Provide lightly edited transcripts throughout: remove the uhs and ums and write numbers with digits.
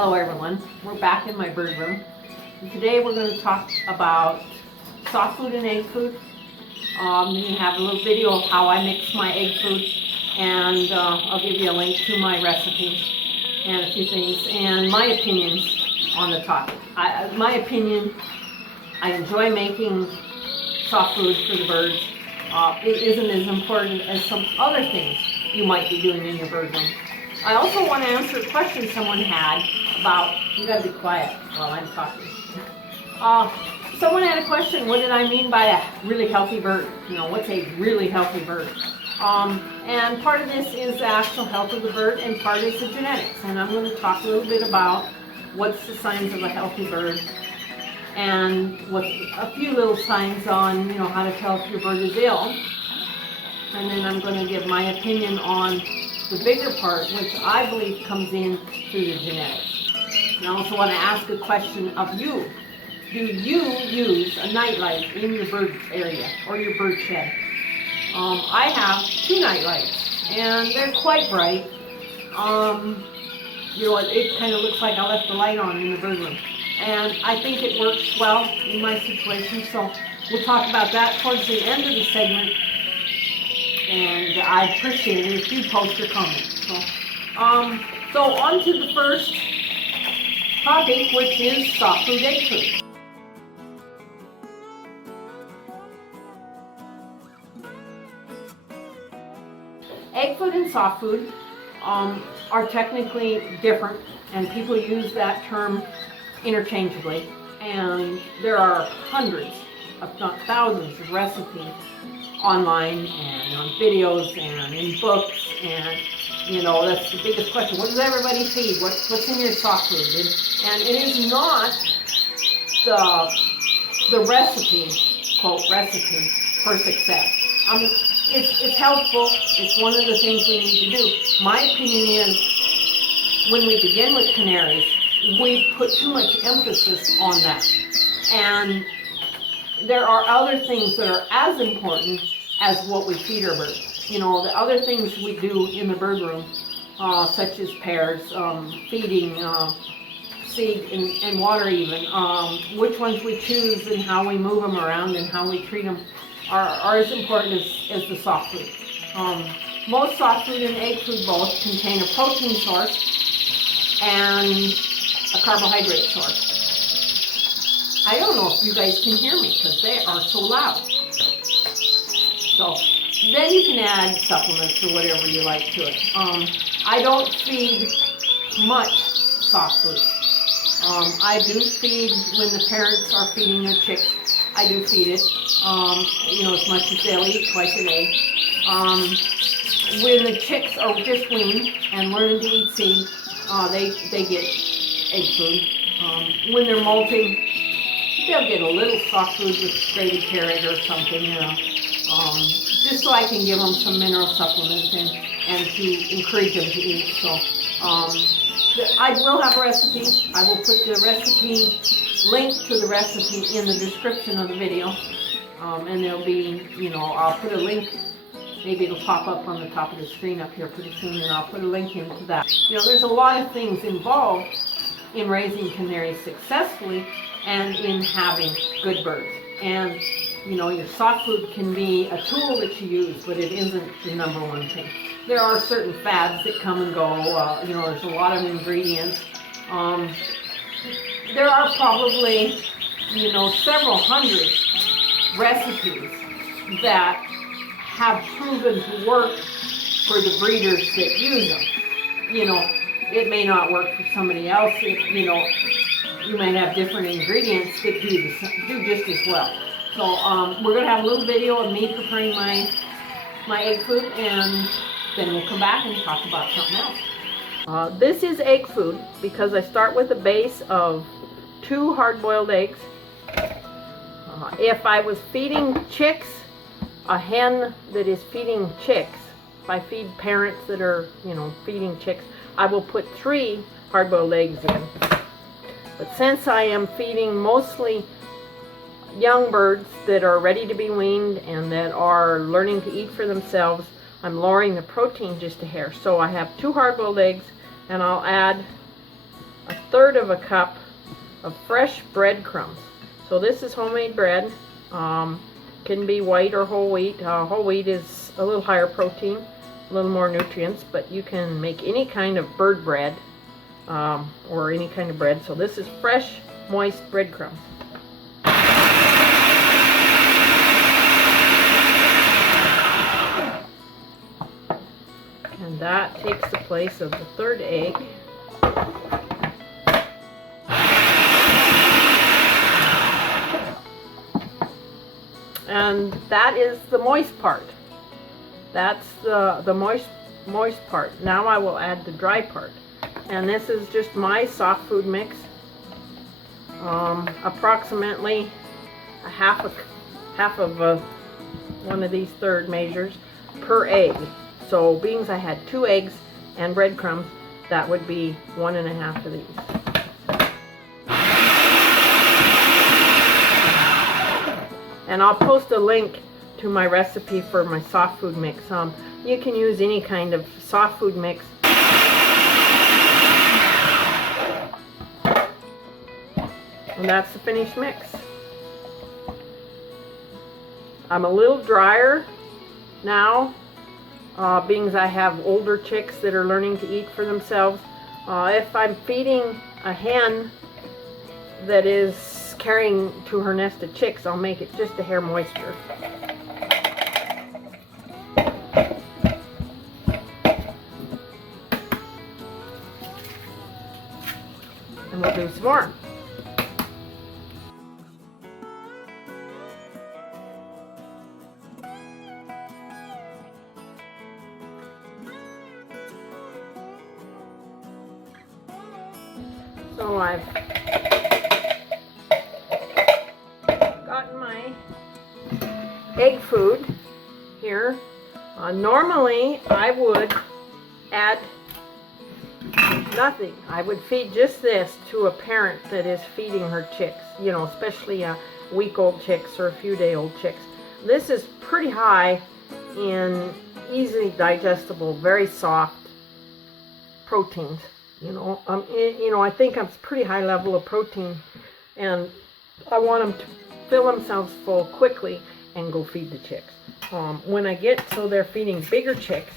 Hello everyone, we're back in my bird room. And today we're going to talk about soft food and egg food. I'm going to have a little video of how I mix my egg food, and I'll give you a link to my recipe and a few things and my opinions on the topic. My opinion, I enjoy making soft food for the birds. It isn't as important as some other things you might be doing in your bird room. I also want to answer a question someone had about, you gotta be quiet while I'm talking. Someone had a question, what did I mean by a really healthy bird? You know, what's a really healthy bird? And part of this is the actual health of the bird, and part is the genetics. And I'm going to talk a little bit about what's the signs of a healthy bird, and what a few little signs on, you know, how to tell if your bird is ill. And then I'm going to give my opinion on the bigger part, which I believe comes in through the genetics. And I also want to ask a question of you. Do you use a nightlight in your bird area or your bird shed? I have 2 nightlights, and they're quite bright. You know, it kind of looks like I left the light on in the bird room. And I think it works well in my situation, so we'll talk about that towards the end of the segment. And I appreciate it if you post your comments. So on to the first topic, which is soft food, egg food. Egg food and soft food are technically different, and people use that term interchangeably. And there are hundreds, if not thousands, of recipes online and on videos and in books, and you know, that's the biggest question. What does everybody feed? What's in your soft food? And it is not the recipe, quote, recipe for success. It's helpful. It's one of the things we need to do. My opinion is, when we begin with canaries, we put too much emphasis on that. And there are other things that are as important as what we feed our birds. You know, the other things we do in the bird room, such as pairs, feeding, seed and water even, which ones we choose and how we move them around and how we treat them are as important as the soft food. Most soft food and egg food both contain a protein source and a carbohydrate source. I don't know if you guys can hear me because they are so loud. So then you can add supplements or whatever you like to it. I don't feed much soft food. I do feed when the parents are feeding their chicks. I do feed it, you know, as much as they'll eat twice a day. When the chicks are just weaned and learning to eat seed, they get egg food. When they're molting, they'll get a little soft food with grated carrot or something, you know, just so I can give them some mineral supplements and to encourage them to eat. So I will have a recipe. I will put the recipe, link to the recipe in the description of the video. And there'll be, you know, I'll put a link. Maybe it'll pop up on the top of the screen up here pretty soon, and I'll put a link into that. You know, there's a lot of things involved in raising canaries successfully and in having good birds. And you know, your soft food can be a tool that you use, but it isn't the number one thing. There are certain fads that come and go. You know, there's a lot of ingredients. There are probably, you know, several hundred recipes that have proven to work for the breeders that use them. You know, it may not work for somebody else. You know, you might have different ingredients that do just as well. So we're going to have a little video of me preparing my egg food, and then we'll come back and talk about something else. This is egg food because I start with a base of 2 hard-boiled eggs. If I was feeding chicks, a hen that is feeding chicks, if I feed parents that are, you know, feeding chicks, I will put 3 hard-boiled eggs in. But since I am feeding mostly young birds that are ready to be weaned and that are learning to eat for themselves, I'm lowering the protein just a hair. So I have 2 hard-boiled eggs, and I'll add 1/3 of a cup of fresh breadcrumbs. So this is homemade bread. Can be white or whole wheat. Whole wheat is a little higher protein, a little more nutrients, but you can make any kind of bird bread or any kind of bread. So this is fresh, moist breadcrumbs. And that takes the place of the 3rd egg. And that is the moist part. That's the moist part. Now I will add the dry part. And this is just my soft food mix. Approximately a half of one of these 1/3 measures per egg. So being I had 2 eggs and breadcrumbs, that would be 1 1/2 of these. And I'll post a link to my recipe for my soft food mix. You can use any kind of soft food mix. And that's the finished mix. I'm a little drier now, being I have older chicks that are learning to eat for themselves. If I'm feeding a hen that is carrying to her nest of chicks, I'll make it just a hair moister. And we'll do some more. So I've gotten my egg food here. Normally I would add nothing. I would feed just this to a parent that is feeding her chicks, you know, especially week-old chicks or a few-day-old chicks. This is pretty high in easily digestible, very soft proteins. You know, I think it's a pretty high level of protein, and I want them to fill themselves full quickly and go feed the chicks. When I get so they're feeding bigger chicks,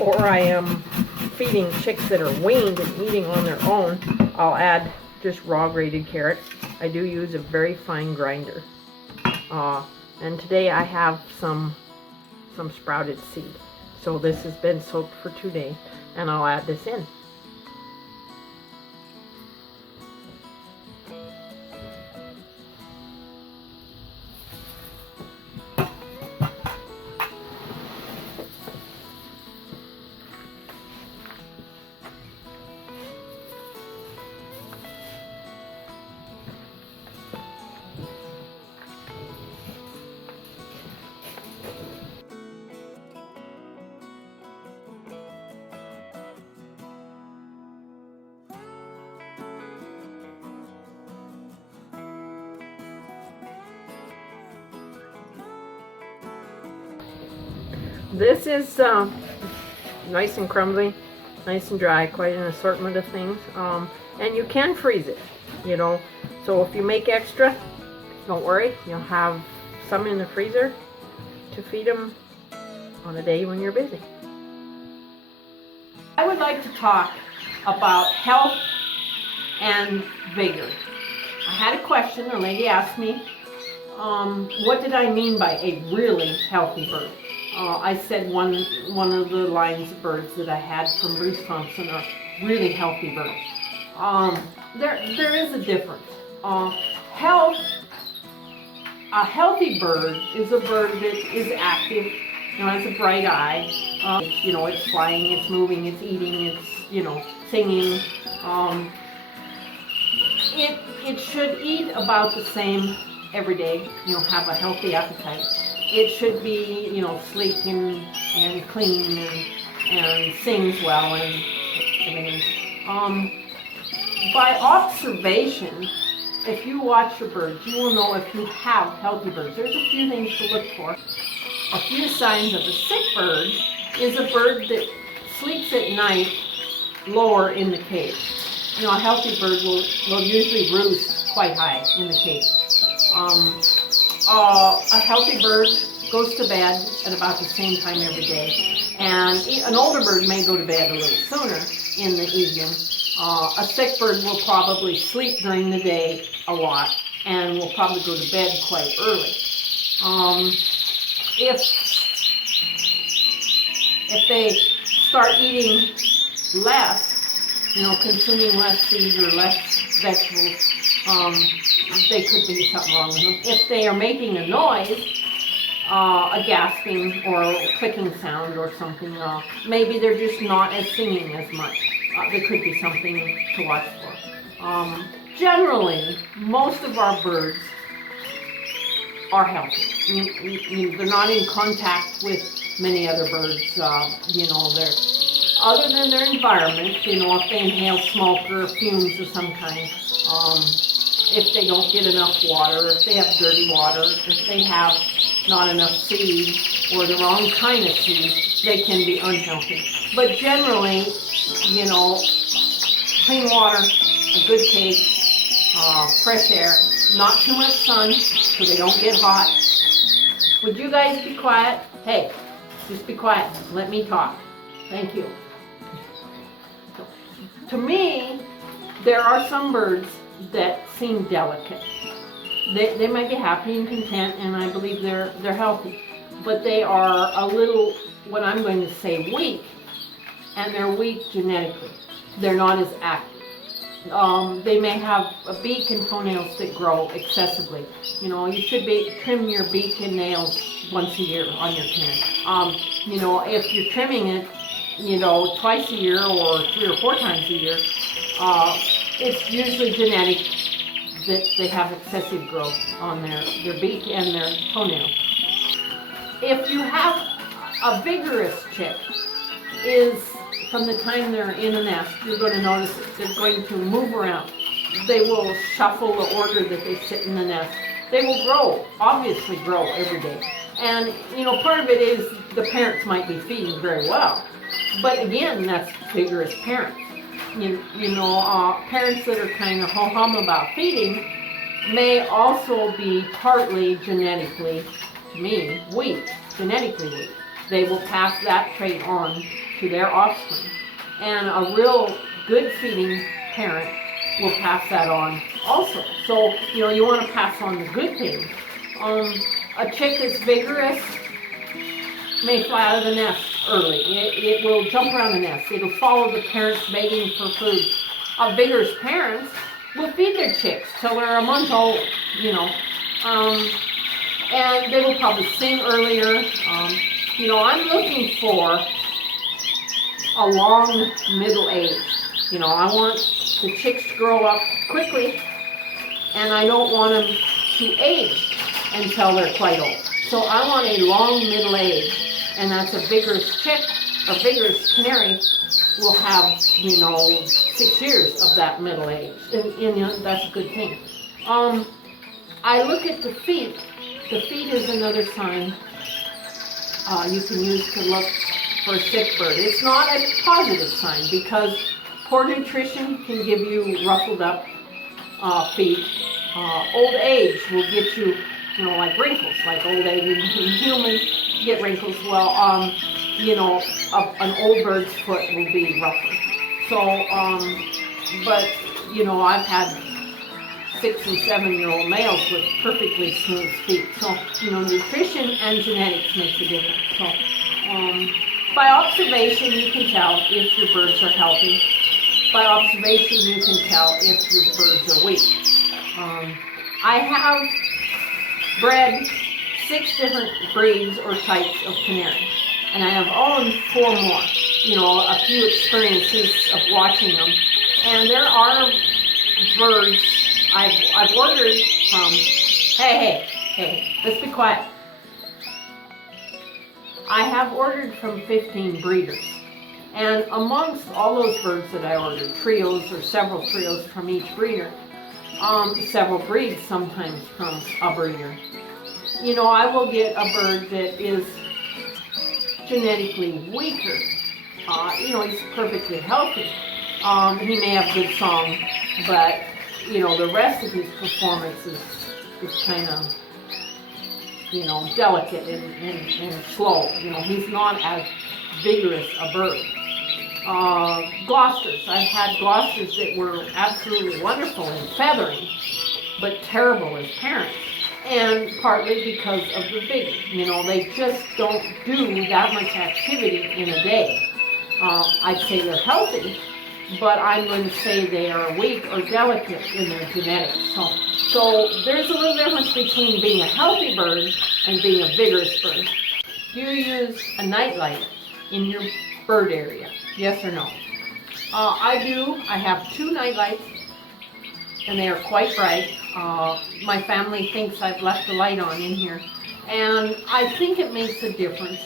or I am feeding chicks that are weaned and eating on their own, I'll add just raw grated carrots. I do use a very fine grinder. And today I have some sprouted seed. So this has been soaked for 2 days, and I'll add this in. This is nice and crumbly, nice and dry, quite an assortment of things. And you can freeze it, you know. So if you make extra, don't worry, you'll have some in the freezer to feed them on a day when you're busy. I would like to talk about health and vigor. I had a question. A lady asked me, what did I mean by a really healthy bird? I said one of the lines of birds that I had from Bruce Thompson are really healthy birds. There is a difference. A healthy bird is a bird that is active, you know, has a bright eye. You know, it's flying, it's moving, it's eating, it's, you know, singing. It should eat about the same every day, you know, have a healthy appetite. It should be, you know, sleek and clean and sings well and everything. By observation, if you watch your birds, you will know if you have healthy birds. There's a few things to look for. A few signs of a sick bird is a bird that sleeps at night lower in the cage. a healthy bird will usually roost quite high in the cage. A healthy bird goes to bed at about the same time every day, and an older bird may go to bed a little sooner in the evening. A sick bird will probably sleep during the day a lot and will probably go to bed quite early. If they start eating less, consuming less seed or less vegetables, they could be something wrong with them. If they are making a noise, a gasping or a clicking sound or something, maybe they're just not as singing as much. There could be something to watch for. Generally, most of our birds are healthy. They're not in contact with many other birds. They're other than their environment. If they inhale smoke or fumes of some kind, if they don't get enough water, if they have dirty water, if they have not enough seed or the wrong kind of seed, they can be unhealthy. But generally, clean water, a good cage, fresh air, not too much sun so they don't get hot. Would you guys be quiet? Hey, just be quiet. Let me talk. Thank you. To me, there are some birds that seem delicate. They might be happy and content, and I believe they're healthy. But they are a little, what I'm going to say, weak. And they're weak genetically. They're not as active. They may have a beak and toenails that grow excessively. You should trim your beak and nails once a year on your canary. If you're trimming it, twice a year or 3 or 4 times a year, it's usually genetic that they have excessive growth on their beak and their toenail. If you have a vigorous chick, is from the time they're in a nest, you're going to notice that they're going to move around. They will shuffle the order that they sit in the nest. They will obviously grow every day. And, part of it is the parents might be feeding very well. But again, that's vigorous parents. Parents that are kind of ho-hum about feeding may also be partly genetically weak. They will pass that trait on to their offspring. And a real good feeding parent will pass that on also. So, you want to pass on the good things. A chick that's vigorous may fly out of the nest early. It will jump around the nest. It'll follow the parents begging for food. Vigorous parents will feed their chicks till they're a month old, and they will probably sing earlier. I'm looking for a long middle age. I want the chicks to grow up quickly, and I don't want them to age until they're quite old. So I want a long middle age. And that's a vigorous chick, a vigorous canary will have, 6 years of that middle age. And that's a good thing. I look at the feet. The feet is another sign you can use to look for a sick bird. It's not a positive sign because poor nutrition can give you ruffled up feet. Old age will get you, like wrinkles, like old age in humans. Get wrinkles. Well, an old bird's foot will be rougher. So, I've had 6 and 7-year-old males with perfectly smooth feet. So, nutrition and genetics makes a difference. So, by observation, you can tell if your birds are healthy. By observation, you can tell if your birds are weak. I have bred 6 different breeds or types of canary, and I have owned 4 more. A few experiences of watching them, and there are birds I've ordered from. Hey, let's be quiet. I have ordered from 15 breeders, and amongst all those birds that I ordered, trios or several trios from each breeder, several breeds sometimes from a breeder. I will get a bird that is genetically weaker. He's perfectly healthy, He may have good song, but you know, the rest of his performance is kind of, you know, delicate and slow. You know, he's not as vigorous a bird. Glosters. I've had Glosters that were absolutely wonderful in feathering, but terrible as parents. And partly because of the vigor. You know, they just don't do that much activity in a day. I'd say they're healthy, but I'm going to say they are weak or delicate in their genetics. So there's a little difference between being a healthy bird and being a vigorous bird. Do you use a nightlight in your bird area? Yes or no? I do. I have 2 nightlights, and they are quite bright. My family thinks I've left the light on in here, and I think it makes a difference.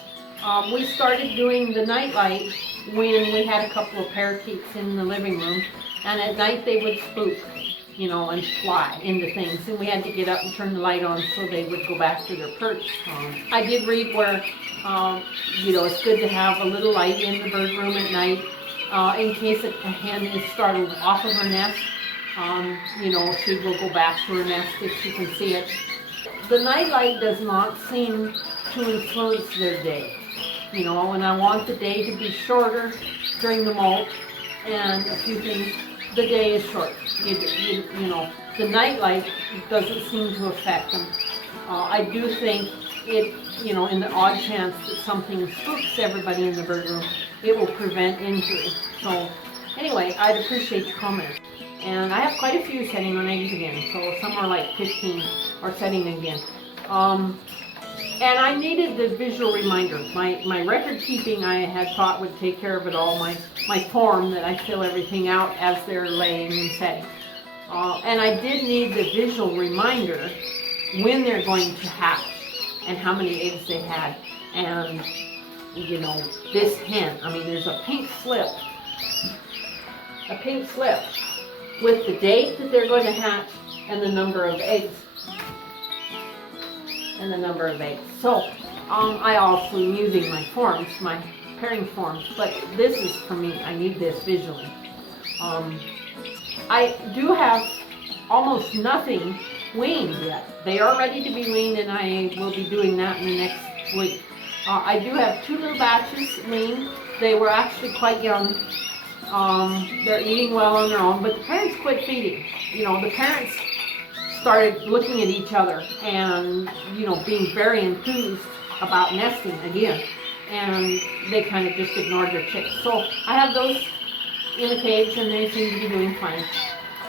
We started doing the nightlight when we had a couple of parakeets in the living room, and at night they would spook, you know, and fly into things, and we had to get up and turn the light on so they would go back to their perch. I did read where, you know, it's good to have a little light in the bird room at night in case a hen is startled off of her nest. You know, she will go back to her nest if she can see it. The nightlight does not seem to influence their day. You know, and I want the day to be shorter during the molt and a few things. The day is short. You know, the nightlight doesn't seem to affect them. I do think it, you know, in the odd chance that something spooks everybody in the bird room, it will prevent injury. So anyway, I'd appreciate your comments. And I have quite a few setting on eggs again, so some are like 15 are setting again. And I needed the visual reminder. My record keeping I had thought would take care of it all. My form that I fill everything out as they're laying and setting. And I did need the visual reminder when they're going to hatch and how many eggs they had. And, you know, this hen, I mean, there's a pink slip with the date that they're going to hatch and the number of eggs. So I also am using my forms, my pairing forms, but this is for me. I need this visually. I do have almost nothing weaned yet. They are ready to be weaned, and I will be doing that in the next week. I do have 2 little batches weaned. They were actually quite young. They're eating well on their own, but the parents quit feeding. You know, the parents started looking at each other and, you know, being very enthused about nesting again, and they kind of just ignored their chicks. So I have those in a cage, and they seem to be doing fine.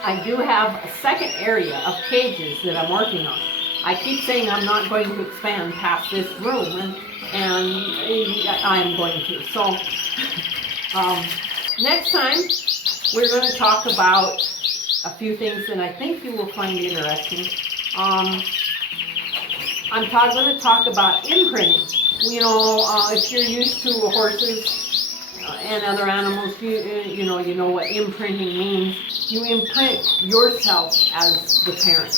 I do have a second area of cages that I'm working on. I keep saying I'm not going to expand past this room, and I am going to. So next time we're going to talk about a few things that I think you will find interesting. I'm going to talk about imprinting. You know, if you're used to horses and other animals, you know what imprinting means. You imprint yourself as the parent.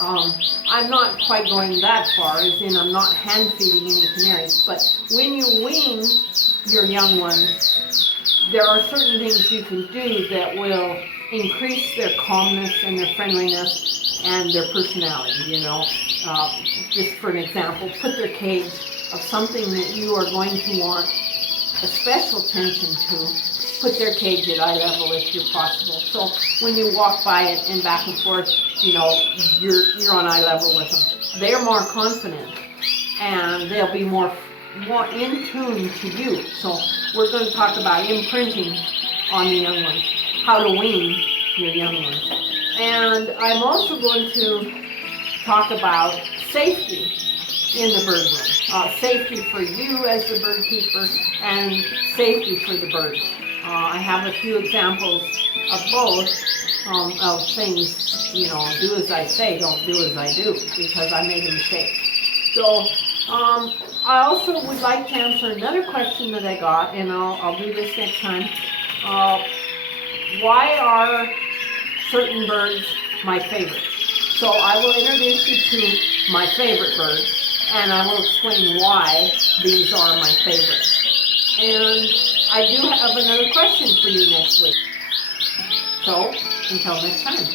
I'm not quite going that far, as in I'm not hand feeding any canaries, but when you wean your young ones, there are certain things you can do that will increase their calmness and their friendliness and their personality, you know. Just for an example, put their cage of something that you are going to want a special attention to. Put their cage at eye level if you're possible. So when you walk by it and back and forth, you know, you're on eye level with them. They're more confident and they'll be more in tune to you. So we're going to talk about imprinting on the young ones, how to wean your young ones. And I'm also going to talk about safety in the bird room. Safety for you as the bird keeper and safety for the birds. I have a few examples of both, of things, you know, do as I say, don't do as I do, because I made a mistake. So I also would like to answer another question that I got, and I'll do this next time. Why are certain birds my favorites? So I will introduce you to my favorite birds, and I will explain why these are my favorites. And I do have another question for you next week. So, until next time.